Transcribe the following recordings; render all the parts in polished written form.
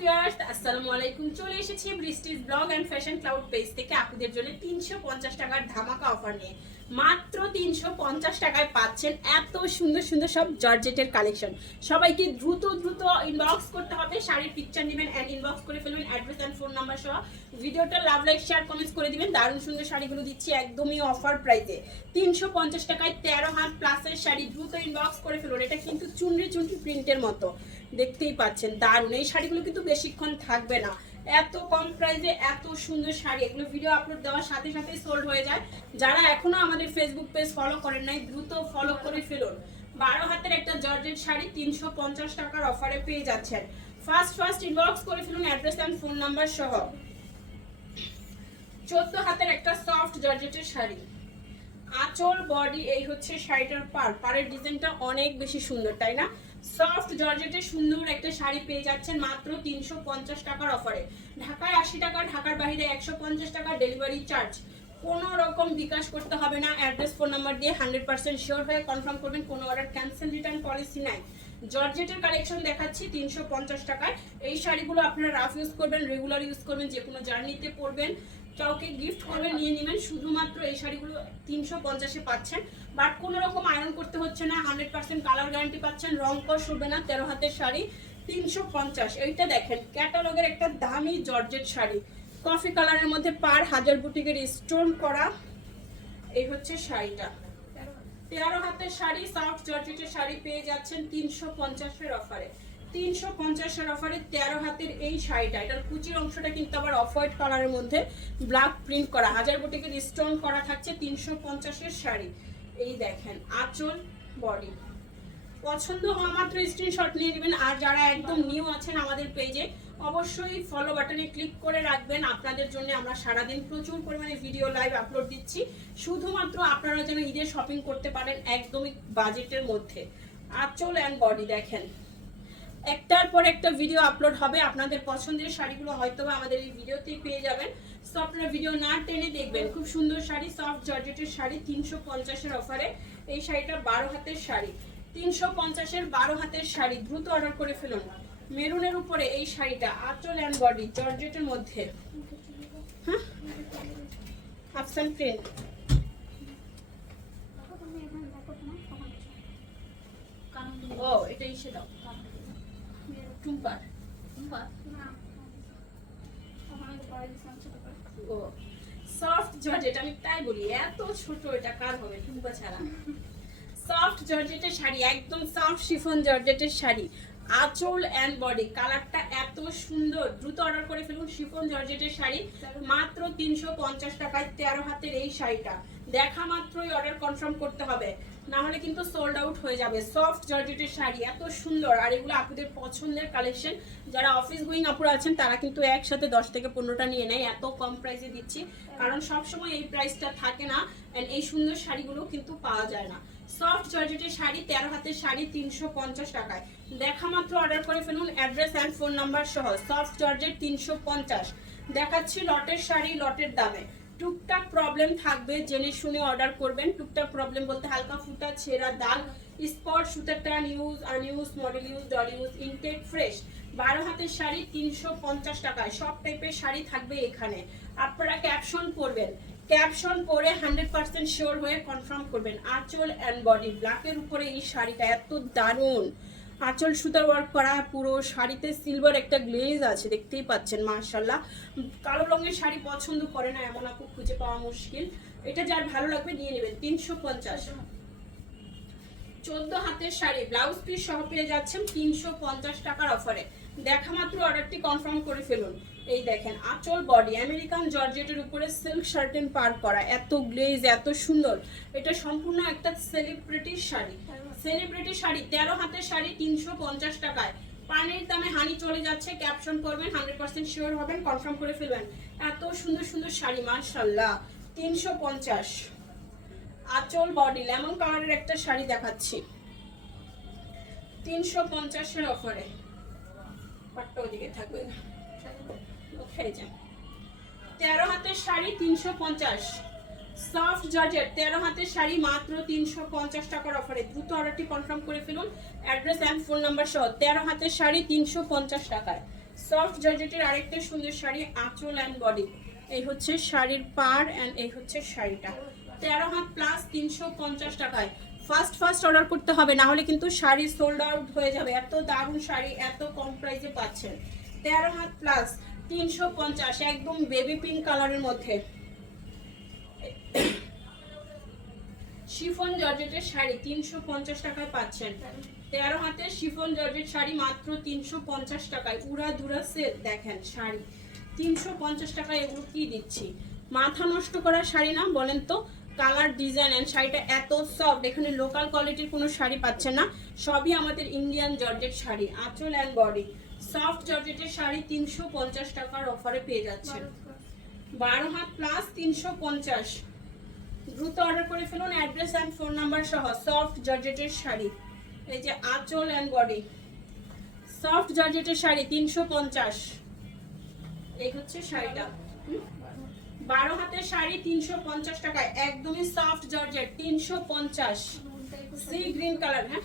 Viewers, আসসালামু আলাইকুম। চলে এসেছি বৃষ্টির blog and fashion cloud page থেকে আপুদের জন্য 350 টাকার ধামাকা অফার নিয়ে। মাত্র 350 টাকায় পাচ্ছেন এত সুন্দর সুন্দর সব জর্জেটের কালেকশন। সবাইকে দ্রুত দ্রুত ইনবক্স করতে হবে, শাড়ির পিকচার নেবেন এন্ড ইনবক্স করে ফেলবেন অ্যাড্রেস এন্ড ফোন নাম্বার সহ। ভিডিওটা লাভ লাইক শেয়ার কমেন্টস করে দিবেন। দারুণ সুন্দর শাড়িগুলো দিচ্ছি একদমই অফার প্রাইসে 350 টাকায় 13 হাত প্লাসের শাড়ি। দ্রুত ইনবক্স করে ফেলুন। এটা কিন্তু চুনরি চুনরি প্রিন্টের মতো, দেখতেই পাচ্ছেন দারুণ। এই শাড়িগুলো কিন্তু বেশিক্ষণ থাকবে না, এত কম প্রাইসে এত সুন্দর শাড়ি। এগুলো ভিডিও আপলোড দেওয়ার সাথে সাথে সোল্ড হয়ে যায়। যারা এখনো আমাদের ফেসবুক পেজ ফলো করেন নাই, দ্রুত ফলো করে ফেলুন। 12 হাতের একটা জর্জেট শাড়ি 350 টাকার অফারে পেয়ে যাচ্ছেন। ফার্স্ট ইনবক্স করে ফেলুন অ্যাড্রেস এন্ড ফোন নাম্বার সহ। 14 হাতের একটা সফট জর্জেটের শাড়ি, আঁচল বডি এই হচ্ছে শাড়িটার পাড়ের ডিজাইনটা অনেক বেশি সুন্দর, তাই না? সফট জর্জেটের সুন্দর একটা শাড়ি পেয়ে যাচ্ছেন মাত্র 350 টাকার অফারে। ঢাকায় 80 টাকা, ঢাকার বাইরে 150 টাকা ডেলিভারি চার্জ। কোনো রকম বিকাশ করতে হবে না। অ্যাড্রেস ফোন নাম্বার দিয়ে 100% শিওর হয়ে কনফার্ম করবেন। কোনো অর্ডার ক্যান্সেল রিটার্ন পলিসি নাই। জর্জেটের কালেকশন দেখাচ্ছি 350 টাকায়। এই শাড়িগুলো আপনারা রাফ ইউজ করবেন, রেগুলার ইউজ করবেন, যে কোনো জার্নিতে পরবেন, কাউকে গিফট করবেন, নিয়ে নেবেন। শুধুমাত্র এই শাড়িগুলো 350-এ পাচ্ছেন। বাট কোনো রকম আয়রন করতে হচ্ছে না, 100% কালার গ্যারান্টি পাচ্ছেন, রং কস হবে না। 13 হাতের শাড়ি 350। এইটা দেখেন ক্যাটালগের একটা দামি জর্জেট শাড়ি, কফি কালারের মধ্যে পার হাজার বুটিকের স্টোন করা। এই হচ্ছে শাড়িটা 13 হাতের শাড়ি, সফট জর্জেটের শাড়ি পেয়ে যাচ্ছেন 350-এর অফারে। 350-এর অফারে 13 হাতের এই শাড়িটা, এটার কুচির অংশটা কিন্তু আবার অফ হোয়াইট কালারের মধ্যে ব্ল্যাক প্রিন্ট করা, হাজার বুটিকের স্টোন করা থাকছে। 350-এর শাড়ি। এই দেখেন আঁচল বডি। পছন্দ হওয়া মাত্র স্ক্রিনশট নিয়ে নেবেন। আর যারা একদম নিউ আছেন আমাদের পেজে, অবশ্যই ফলো বাটনে ক্লিক করে রাখবেন। আপনাদের জন্য আমরা সারাদিন প্রচুর পরিমাণে ভিডিও লাইভ আপলোড দিচ্ছি, শুধুমাত্র আপনারা যেন ঈদের শপিং করতে পারেন একদমই বাজেটের মধ্যে। আঁচল অ্যান্ড বডি দেখেন, একটার পর একটা ভিডিও আপলোড হবে। আপনাদের পছন্দের শাড়িগুলো হয়তো আমাদের এই ভিডিওতেই পেয়ে যাবেন। সো আপনারা ভিডিও না টেনে দেখবেন। খুব সুন্দর শাড়ি, সফট জর্জেটের শাড়ি 350-এর অফারে। এই শাড়িটা 12 হাতের শাড়ি, 350-এর 12 হাতের শাড়ি। দ্রুত অর্ডার করে ফেলুন। মেরুনের উপরে এই শাড়িটা, আঁচল অ্যান্ড বডি জর্জেটের মধ্যে, হ্যাঁ আফসান প্রিন্ট। ও এটা ইসে দাও, টুম্পার। ও সফট জর্জেট, আমি তাই বলি এত ছোট, এটা কার হবে টুম্পা ছাড়া। সফট জর্জেটের শাড়ি, একদম সফট শিফন জর্জেটের শাড়ি, আঁচল অ্যান্ড বডি। কালারটা এত সুন্দর, দ্রুত অর্ডার করে ফেলুন। শিফন জর্জেটের শাড়ি মাত্র 350 টাকায় 13 হাতের এই শাড়িটা। দেখা মাত্রই অর্ডার কনফার্ম করতে হবে, না হলে কিন্তু সোল্ড আউট হয়ে যাবে। সফট জর্জেটের শাড়ি এত সুন্দর, আর এগুলো আপুদের পছন্দের কালেকশন। যারা অফিস গোয়িং আপুরা আছেন তারা কিন্তু একসাথে 10 থেকে 15টা নিয়ে নেয়। এত কম প্রাইসে দিচ্ছি, কারণ সবসময় এই প্রাইসটা থাকে না, এন্ড এই সুন্দর শাড়িগুলো কিন্তু পাওয়া যায় না। সফট জর্জেটের শাড়ি 13 হাতের শাড়ি 350 টাকায়। দেখা মাত্র অর্ডার করে ফেলুন অ্যাড্রেস অ্যান্ড ফোন নাম্বার সহ। সফট জর্জেট 350 দেখাচ্ছি লটের শাড়ি, লটের দামে। টুকটাক প্রবলেম থাকবে, জেনে শুনে অর্ডার করবেন। টুকটাক প্রবলেম বলতে হালকা ফুটা, ছেঁড়া, দাগ, স্পট, সুতার টান, use unuse, model use, doll use, intact fresh. 12 হাতের শাড়ি 350 টাকায়। সব টাইপের শাড়ি থাকবে এখানে। আপনারা ক্যাপশন পরবেন, ক্যাপশন পরে 100% শিওর হয়ে কনফার্ম করবেন। আঁচল অ্যান্ড বডি ব্ল্যাকের উপরে এই শাড়িটা এত দারুণ। আঁচল সুতার ওয়ার্ক করা, পুরো শাড়িতে সিলভার একটা গ্লেজ আছে, দেখতেই পাচ্ছেন মাশাআল্লাহ। কালো রঙের শাড়ি পছন্দ করে না এমন আপু খুঁজে পাওয়া মুশকিল। এটা যার ভালো লাগবে নিয়ে নেবেন। 350। 14 হাতের শাড়ি, ব্লাউজ পিস সহ পেয়ে যাচ্ছেন 350 টাকার অফারে। দেখা মাত্র অর্ডারটি কনফার্ম করে ফেলুন। এই দেখেন আঁচল বডি, আমেরিকান জর্জেটের উপরে সিল্ক শার্টেন পার করা, এত গ্লেজ এত সুন্দর। এটা সম্পূর্ণ একটা সেলিব্রিটি শাড়ি, সেলিব্রিটি শাড়ি 13 হাতের শাড়ি 350 টাকায়। পানির দামে হানি চলে যাচ্ছে। ক্যাপশন করবেন, 100% শিওর হবেন, কনফার্ম করে ফেলবেন। এত সুন্দর সুন্দর শাড়ি মাশাআল্লাহ। 350। আঁচল বডি লেমন কালারের একটা শাড়ি দেখাচ্ছি 350-এর অফারে। পাটটা ওদিকে থাকবে, 13 হাতের শাড়ি 350। সফট জর্জেট 13 হাতের শাড়ি মাত্র 350 টাকার অফারে। দ্রুত অর্ডারটি কনফার্ম করে ফেলুন অ্যাড্রেস এন্ড ফোন নাম্বার সহ। 13 হাতের শাড়ি 350 টাকায়। সফট জর্জেটের আরেকটা সুন্দর শাড়ি, আঁচল অ্যান্ড বডি। এই হচ্ছে শাড়ির পাড় অ্যান্ড এই হচ্ছে শাড়িটা। 13 হাত প্লাস 350 টাকায়। ফার্স্ট অর্ডার করতে হবে, না হলে কিন্তু শাড়ি সোল্ড আউট হয়ে যাবে। এত দারুণ শাড়ি এত কম প্রাইসে পাচ্ছেন। 13 হাত প্লাস 350, একদম বেবি পিঙ্ক কালারের মধ্যে। শিফন জর্জেটের শাড়ি 350 টাকায় পাচ্ছেন। 13 হাতের শিফন জর্জেট শাড়ি মাত্র 350 টাকায়। উড়া দুরা সেট দেখেন শাড়ি 350 টাকায়। এগুলো কি দিচ্ছি, মাথা নষ্ট করা শাড়ি না বলেন তো? কালার ডিজাইন এন্ড শাড়িটা এত সফট, এখানে লোকাল কোয়ালিটির কোনো শাড়ি পাচ্ছেন না, সবই আমাদের ইন্ডিয়ান জর্জেট শাড়ি। আঁচল অ্যান্ড বডি সফট জর্জেটের শাড়ি 350 টাকার অফারে পেয়ে যাচ্ছেন। 12 হাত প্লাস 350। দ্রুত অর্ডার করে ফেলুন অ্যাড্রেস অ্যান্ড ফোন নাম্বার সহ। সফট জর্জেটের শাড়ি, এই যে আঁচল অ্যান্ড বডি, সফট জর্জেটের শাড়ি 350। এই হচ্ছে শাড়িটা, 12 হাতের শাড়ি 350 টাকায়, একদমই soft georgette 350। Sea green colour, হ্যাঁ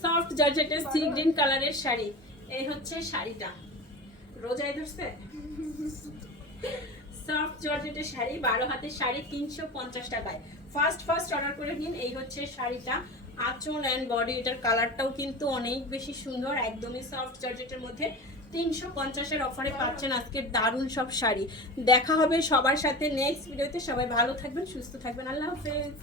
সফট জর্জেটের সি গ্রিন কালারের শাড়ি। এই হচ্ছে শাড়িটা, রোজায় ধরছে। সফট জর্জেটের শাড়ি 12 হাতের শাড়ি 350 টাকায়। ফার্স্ট অর্ডার করে নিন। এই হচ্ছে শাড়িটা, আঁচল অ্যান্ড বডি। এটার কালারটাও কিন্তু অনেক বেশি সুন্দর, একদমই সফট জর্জেটের মধ্যে 350-এর অফারে পাচ্ছেন আজকের দারুণ সব শাড়ি। দেখা হবে সবার সাথে নেক্সট ভিডিওতে। সবাই ভালো থাকবেন, সুস্থ থাকবেন, আল্লাহ হাফেজ।